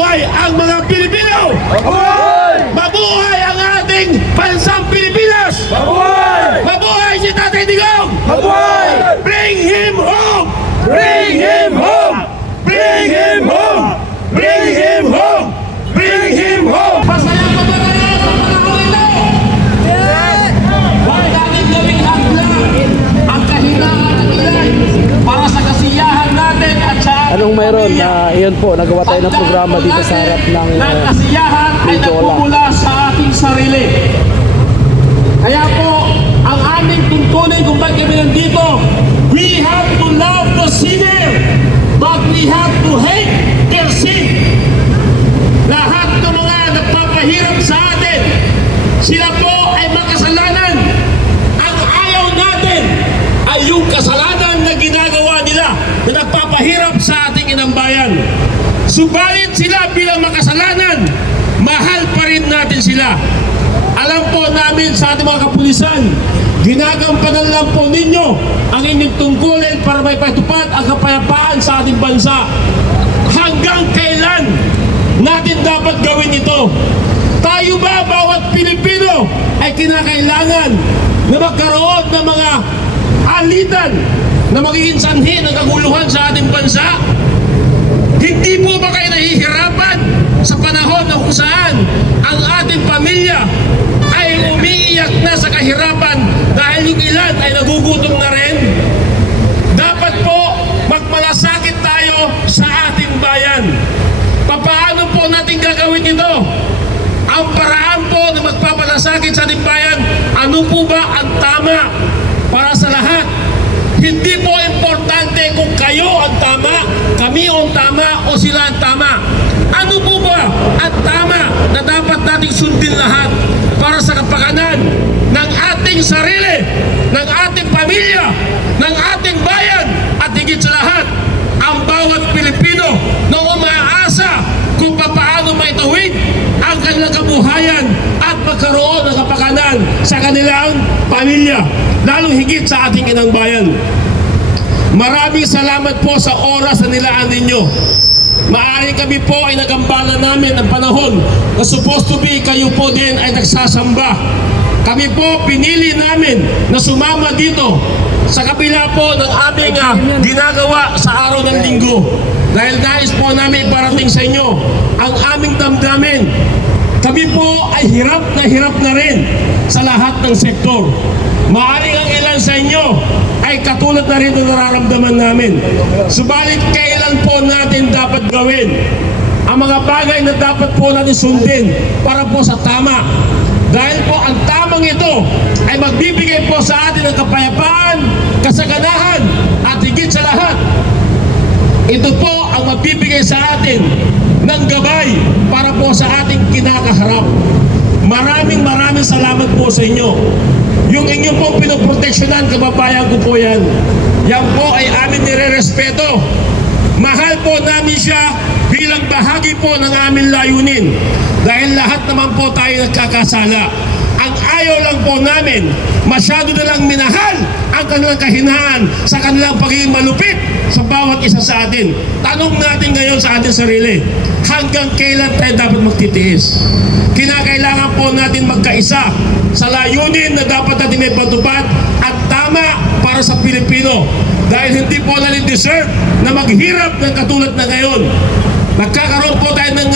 Mabuhay ang mga Pilipino! Mabuhay! Mabuhay ang ating bansang Pilipinas! Mabuhay! Mabuhay si Tatay Digong! Mabuhay! Bring him home! Bring him home! Bring him home! Bring him home! Bring him home! Masaya pa ba tayo sa panahon ito? Huwag natin gawing hadlang ang kahinaan ng ilan para sa kasiyahan natin at sa Anong mayroon na iyon po, nagawa tayo ng programa dito sa harap ng kasiyahan ay nagmumula sa ating sarili. Kaya po, ang aming tuntunin kung bakit kami nandito, we have to love the sinner, but we have to hate their sin. Lahat ng mga nagpapahirap sa atin, sila po ay makasalanan. Ang ayaw natin ay yung kasalanan na ginagawa nila na nagpapahirap sa ating inang bayan. Subalit sila bilang makasalanan, mahal pa rin natin sila. Alam po namin sa ating mga kapulisan, ginagampanan lang po ninyo ang inyong tungkulin para may patupad ang kapayapaan sa ating bansa. Hanggang kailan natin dapat gawin ito? Tayo ba, bawat Pilipino, ay kinakailangan na magkaroon ng mga alitan na magiging sanhi ng kaguluhan sa ating bansa? Hindi po ba kayo nahihirapan sa panahon na kung saan ang ating pamilya ay umiiyak na sa kahirapan dahil yung ilan ay nagugutom na rin? Dapat po magmalasakit tayo sa ating bayan. Paano po natin gagawin ito? Ang paraan po na magpapalasakit sa ating bayan, ano po ba ang tama para sa lahat? Hindi po importante kung kayo ang tama, kami ang tama o sila ang tama. Ano po ba ang tama na dapat nating sundin lahat para sa kapakanan ng ating sarili, ng ating pamilya, ng ating bayan, at higit sa lahat, ang bawat Pilipino na umaasa kung paano maitawid ang kanilang kabuhayan at magkaroon ng kapakanan sa kanilang pamilya, lalong higit sa ating inang bayan. Maraming salamat po sa oras na nilaan ninyo. Maaaring kami po ay nagambala namin ang panahon na supposed to be kayo po din ay nagsasamba. Kami po pinili namin na sumama dito sa kabila po ng aming ginagawa sa araw ng linggo. Dahil nais po namin iparating sa inyo ang aming damdamin. Kami po ay hirap na rin sa lahat ng sektor. Maaaring ang ilan sa inyo ay katulad na rin na nararamdaman namin. Subalit kailan po natin dapat gawin ang mga bagay na dapat po natin sundin para po sa tama. Dahil po ang tamang ito ay magbibigay po sa atin ng kapayapaan, kasaganahan, at higit sa lahat, ito po ang magbibigay sa atin ng gabay para po sa ating kinakaharap. Maraming salamat po sa inyo. Yung inyong pong pinoproteksyonan, kababayan ko po yan. Yan po ay amin nire-respeto. Mahal po namin siya bilang bahagi po ng aming layunin. Dahil lahat naman po tayo nagkakasala. Ang ayaw lang po namin, masyado na lang minahal ang kanilang kahinaan sa kanilang pagiging malupit sa bawat isa sa atin. Tanong natin ngayon sa ating sarili, hanggang kailan tayo dapat magtitiis? Kinakailangan po natin magkaisa sa layunin na dapat natin may patupad at tama para sa Pilipino. Dahil hindi po natin deserve na maghirap ng katulad na ngayon. Nagkakaroon po tayo ng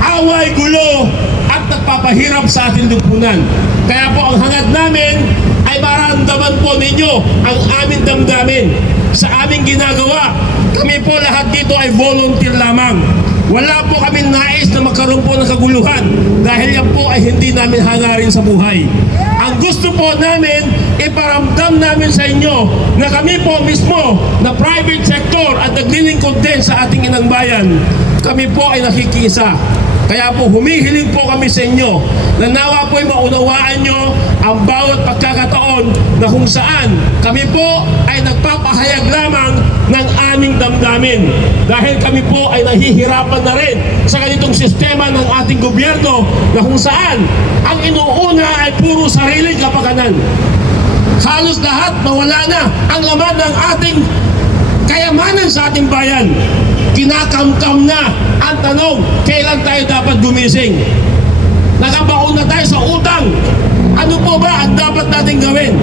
away, gulo, at nagpapahirap sa ating lipunan. Kaya po ang hangad namin ay maramdaman po ninyo ang aming damdamin sa aming ginagawa. Kami po lahat dito ay volunteer lamang. Wala po kami nais na magkaroon po ng kaguluhan dahil yan po ay hindi namin hangarin sa buhay. Ang gusto po namin, iparamdam namin sa inyo na kami po mismo na private sector at naglilingkod din sa ating inang bayan, kami po ay nakikisa. Kaya po humihiling po kami sa inyo na nawa po ay maunawaan nyo ang bawat pagkakataon na kung saan kami po ay nagpapahayag lamang ng aming damdamin. Dahil kami po ay nahihirapan na rin sa ganitong sistema ng ating gobyerno na kung saan ang inuuna ay puro sariling kapakanan. Halos lahat mawala na ang laman ng ating kayamanan sa ating bayan. kinakamkam na. Ang tanong, kailan tayo dapat gumising? Nakabaon na tayo sa utang. Ano po ba ang dapat natin gawin?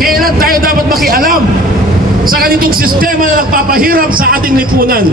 Kailan tayo dapat makialam sa ganitong sistema na nagpapahirap sa ating lipunan?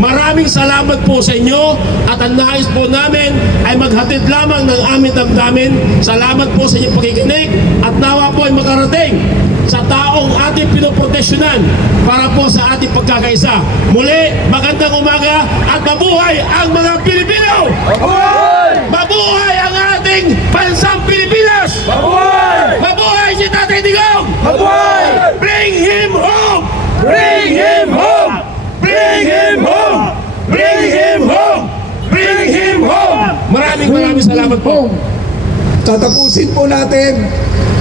Maraming salamat po sa inyo at ang nais po namin ay maghatid lamang ng aming damdamin. Salamat po sa inyong pakikinig at nawa po ay makarating sa taong ating pinoproteksyonan para po sa ating pagkakaisa. Muli, magandang umaga at mabuhay ang mga Pilipino! Mabuhay! Mabuhay ang ating bansang Pilipinas! Mabuhay! Mabuhay si Tatay Digong! Mabuhay! Bring him home! Bring him home! Bring him home! Bring him home! Bring him home! Maraming salamat po. Tatapusin po natin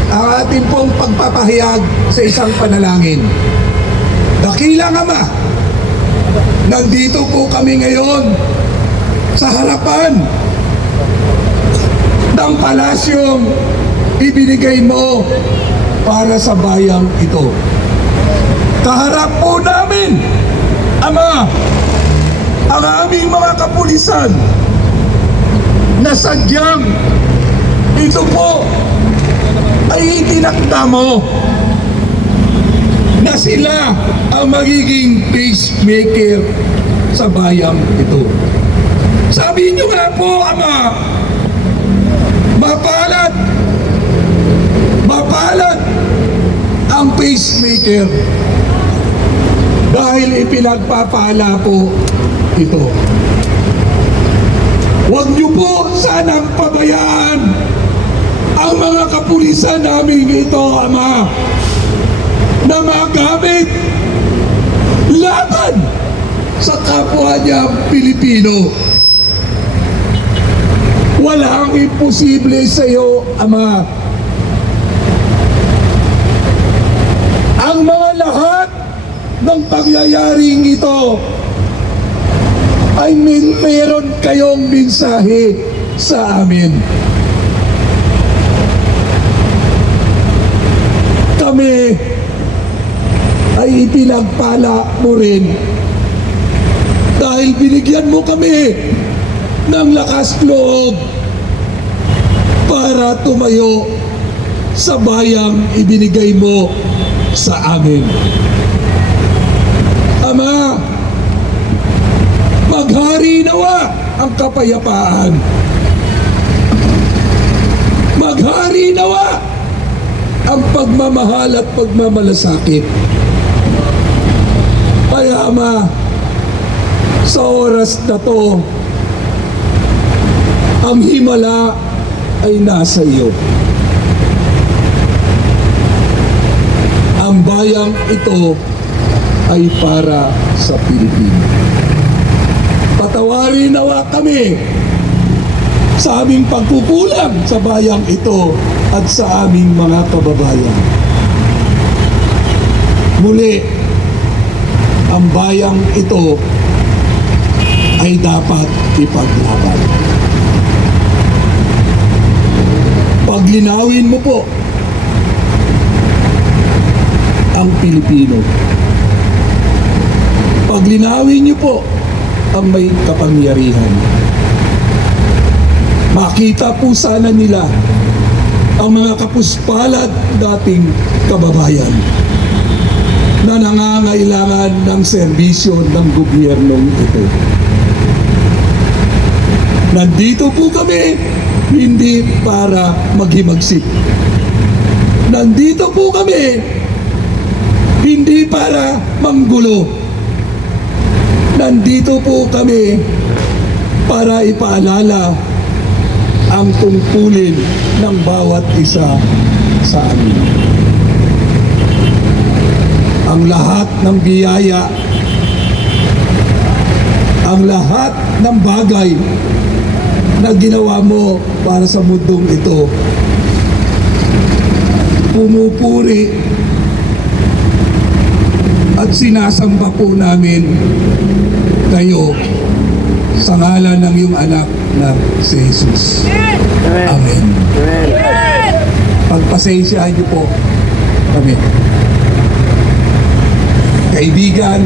ang ating pong pagpapahayag sa isang panalangin. Dakilang Ama, nandito po kami ngayon sa harapan ng palasyong ibinigay mo para sa bayang ito. Kaharap po namin, Ama, ang aming mga kapulisan na sadyang ito po ay itinakda mo na sila ang magiging pacemaker sa bayang ito. Sabi niyo nga po, Ama, mapalat ang pacemaker dahil ipinagpapala po ito. Huwag niyo po sanang pabayaan ang mga kapulisan namin ito, Ama, na magamit laban sa kapwa niya Pilipino. Walang imposible sa iyo, Ama. Ang mga lahat ng pangyayaring ito ay meron kayong mensahe sa amin. Kami ay ipinagpala mo rin dahil binigyan mo kami ng lakas loob para tumayo sa bayang ibinigay mo sa amin. Ama, maghari nawa ang kapayapaan. Maghari nawa ang pagmamahal at pagmamalasakit. Kaya Ama, sa oras na to, ang himala ay nasa iyo. Ang bayang ito ay para sa Pilipinas. Patawarin nawa kami sa aming pagkukulang sa bayang ito at sa aming mga kababayan. Muli, ang bayang ito ay dapat ipaglaban. Paglinawin mo po ang Pilipino. Paglinawin niyo po ang may kapangyarihan. Makita po sana nila ang mga kapuspalad dating kababayan na nangangailangan ng serbisyo ng gobyernong ito. Nandito po kami hindi para maghimagsik. Nandito po kami hindi para manggulo. Nandito po kami para ipaalala ang tungkulin ng bawat isa sa amin. Ang lahat ng biyaya, ang lahat ng bagay na ginawa mo para sa mundong ito, pumupuri at sinasamba po namin kayo sa ngalan ng iyong anak na si Jesus. Amen. Pagpasensyahan niyo po kami. Kaibigan,